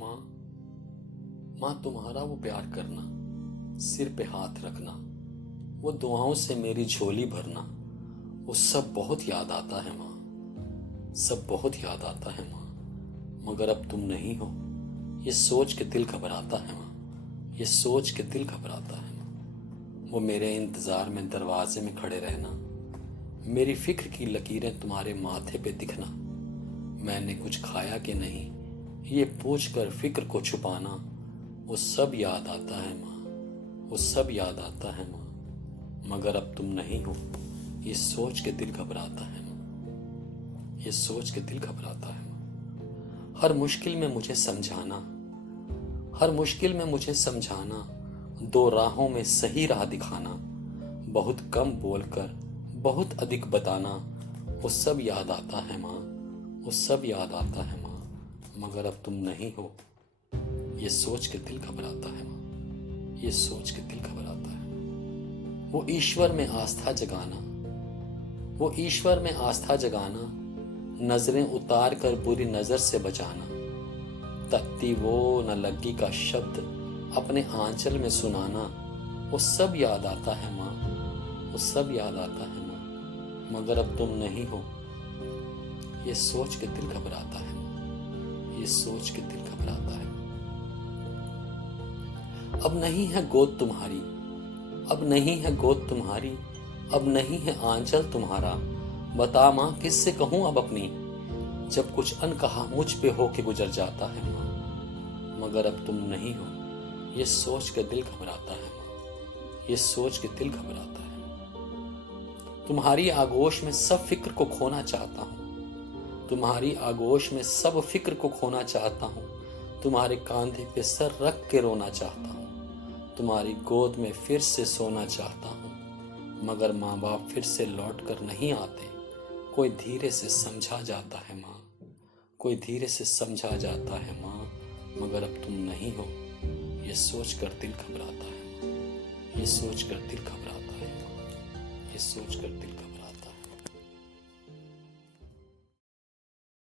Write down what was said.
माँ, माँ तुम्हारा वो प्यार करना, सिर पे हाथ रखना, वो दुआओं से मेरी झोली भरना, वो सब बहुत याद आता है माँ, सब बहुत याद आता है माँ। मगर अब तुम नहीं हो, ये सोच के दिल घबराता है माँ, ये सोच के दिल घबराता है माँ। वो मेरे इंतजार में दरवाजे में खड़े रहना, मेरी फिक्र की लकीरें तुम्हारे माथे पे दिखना, मैंने कुछ खाया कि नहीं ये पूछ कर फिक्र को छुपाना, वो सब याद आता है माँ, वो सब याद आता है माँ। मगर अब तुम नहीं हो, ये सोच के दिल घबराता है माँ, ये सोच के दिल घबराता है माँ। हर मुश्किल में मुझे समझाना, हर मुश्किल में मुझे समझाना, दो राहों में सही राह दिखाना, बहुत कम बोलकर बहुत अधिक बताना, वो सब याद आता है माँ, वो सब याद आता है माँ। मगर अब तुम नहीं हो, ये सोच के दिल घबराता है माँ, ये सोच के दिल घबराता है। वो ईश्वर में आस्था जगाना, वो ईश्वर में आस्था जगाना, नजरें उतार कर बुरी नजर से बचाना, तकती वो न लगी का शब्द अपने आंचल में सुनाना, वो सब याद आता है माँ, वो सब याद आता है माँ। मगर अब तुम नहीं हो, ये सोच के दिल घबराता है माँ, ये सोच के दिल घबराता है। अब नहीं है गोद तुम्हारी, अब नहीं है गोद तुम्हारी, अब नहीं है आंचल तुम्हारा, बता माँ किससे कहूं अब अपनी, जब कुछ अनकहा मुझ पे हो के गुजर जाता है माँ। मगर अब तुम नहीं हो, ये सोच के दिल घबराता है माँ, ये सोच के दिल घबराता है। तुम्हारी आगोश में सब फिक्र को खोना चाहता हूँ, तुम्हारी आगोश में सब फिक्र को खोना चाहता हूँ, तुम्हारे कांधे पे सर रख के रोना चाहता हूँ, तुम्हारी गोद में फिर से सोना चाहता हूँ। मगर माँ बाप फिर से लौट कर नहीं आते, कोई धीरे से समझा जाता है माँ, कोई धीरे से समझा जाता है माँ। मगर अब तुम नहीं हो, ये सोच कर दिल घबराता है, ये सोच कर दिल घबराता है, ये सोच कर दिल घबराता है।